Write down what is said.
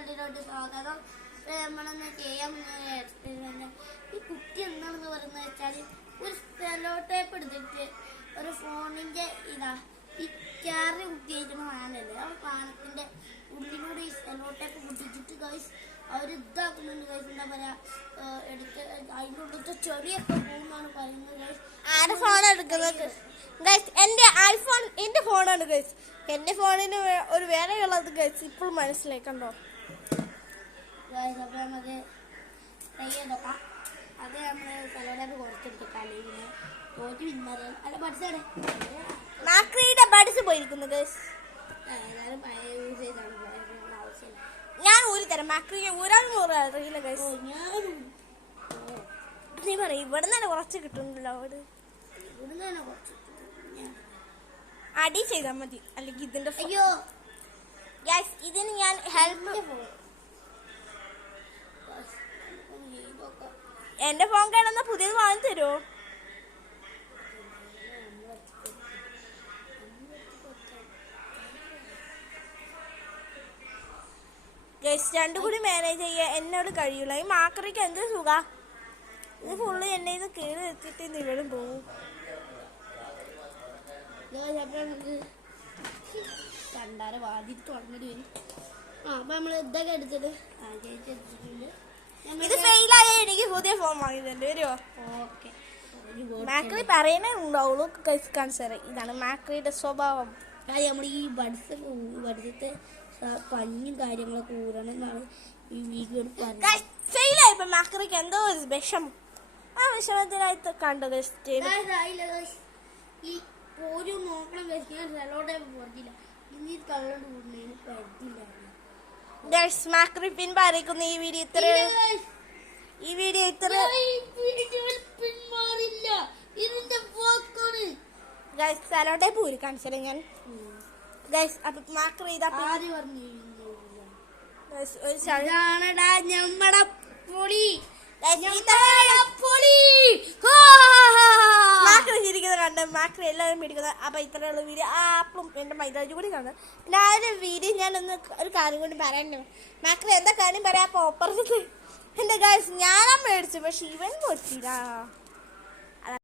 വേൾഡിലോട്ട് സ്വാഗതം. നമ്മളൊന്ന് ചെയ്യാൻ എക്സ്പെരിമെന്റ്. ഈ കുട്ടി എന്താണെന്ന് പറയുന്നത് വെച്ചാൽ ഒരു സെല്ലോ ടേപ്പ് എടുത്തിട്ട് ഒരു ഫോണിന്റെ ഈ ക്യാറി കുത്തിയിരിക്കുന്ന സാധനമല്ലേ, ആ സാധനത്തിന്റെ ഉള്ളിലൂടെ ഈ സെല്ലോ ടേപ്പ് കുട്ടിച്ചിട്ട് ഗൈസ് അവരിതാക്കുന്നുണ്ട്. ഗൈസ് എന്താ പറയാ, എടുത്ത് അതിൻ്റെ ഉള്ളിലത്തെ ചെറിയൊക്കെ പോകുന്നാണ് പറയുന്നത്. ഗൈസ് ആരുടെ ഫോൺ എടുക്കുന്നത് ഗൈസ്? എന്റെ ഫോണാണ് ഗൈസ്. എന്റെ ഫോണിന് ഒരു വേറെ ഉള്ളത് ഗൈസ് ഇപ്പോൾ മനസ്സിലായി കണ്ടോ ഗൈസ്. അപ്പൊ നമുക്ക് ട്രൈ ചെയ്ത് നോക്കാം. അത് നമ്മള് സെലോടേപ്പ് കുറച്ചെടുത്തിട്ടാണ് ഇതിന് തോറ്റ് പിന്മാറാൻ. അല്ല പഠിച്ചാണ് മാക്രിയുടെ ബഡ്സ് പോയിരിക്കുന്നു ഗൈസ്. ഏതായാലും പഴയ യൂസ് ചെയ്താണ് ആവശ്യമില്ല. ഞാൻ ഊരി തരാം. മാക്രിയെ ഊരാൻ അറിയില്ല ഗൈസ്. നീ പറയും ഇവിടെ തന്നെ കുറച്ച് കിട്ടുന്നല്ലോ. ഇവിടുന്ന് തന്നെ കുറച്ച് അടി ചെയ്താൽ മതി. അല്ലെങ്കിൽ ഇതിന്റെ അയ്യോ ഗൈസ് ഇതിന് ഞാൻ ഹെൽപ്പ്. എന്റെ ഫോൺ കേടന്ന പുതിയത് വാങ്ങി തരുമോ ഗൈസ്? രണ്ടും കൂടി മാനേജ് ചെയ്യാൻ എന്നോട് കഴിയൂല. ഈ മാക്രിക്ക് എന്ത് സുഖ. ഇത് ഫുള്ള് എന്നെ ഇത് കീറി വെച്ചിട്ട് നിങ്ങളും പോകും. കണ്ടാരെ വാതി തുടങ്ങി വരും. അപ്പൊ നമ്മള് ഇതൊക്കെ എടുത്തിട്ട് ജയിച്ചെടുത്തിട്ടുണ്ട്. ഇത് ഫെയിലായ എനിക്ക് പുതിയ ഫോൺ വാങ്ങി തരേണ്ടി വരുമോ? ഓക്കെ. മാക്രി പറയുന്നേ ഉണ്ടാവുള്ളൂ. കാണിച്ചാൽ ഇതാണ് മാക്രിയുടെ സ്വഭാവം. നമ്മൾ ഈ ബഡ്സത്തെ പഞ്ഞും കാര്യങ്ങളൊക്കെ ഊരണം എന്നാണ് ഈ വീഡിയോ ഫെയിലായപ്പോ മാക്രിക്ക് എന്തോ ഒരു വിഷമം. ആ വിഷമത്തിനായിട്ട് കണ്ടു ഈ ഒരു നോക്കണം സെലോടെ പറഞ്ഞില്ല. ഇനി കള്ളോട് കൂടുന്നതിന് പരിധിയില്ല. മാക്രി പിൻപാറിക്കുന്നു. ഈ വീഡിയോ ഇത്ര പിന്മാറില്ല. ഇതിന്റെ പോക്കാണ് ഗൈസ്. സെലോടെ പൂരി കാണിച്ചാലേ ഞാൻ ഗൈസ്. അപ്പൊ മാക്രി ഇതാ ആര് പറഞ്ഞു ഒരു ഞമ്മടെ പൊളി മാക്രി ചിരിക്കുന്നത് കണ്ട് മാക്രി എല്ലാവരും പിടിക്കുന്നത്. അപ്പൊ ഇത്രയുള്ള വീഡിയോ ആപ്പിളും എന്റെ മൈതാജി കൂടി കാണുന്നത്. പിന്നെ ആ ഒരു വീഡിയോ ഞാനൊന്ന് ഒരു കാര്യം കൂടി പറയാനുണ്ട്. മാക്രി എന്താ കാര്യം പറയാ. അപ്പൊ ഓപ്പറേഷൻ എന്റെ ഗൈസ് ഞാനാ മേടിച്ചു, പക്ഷെ ഇവൻ കൊടുത്തില്ല.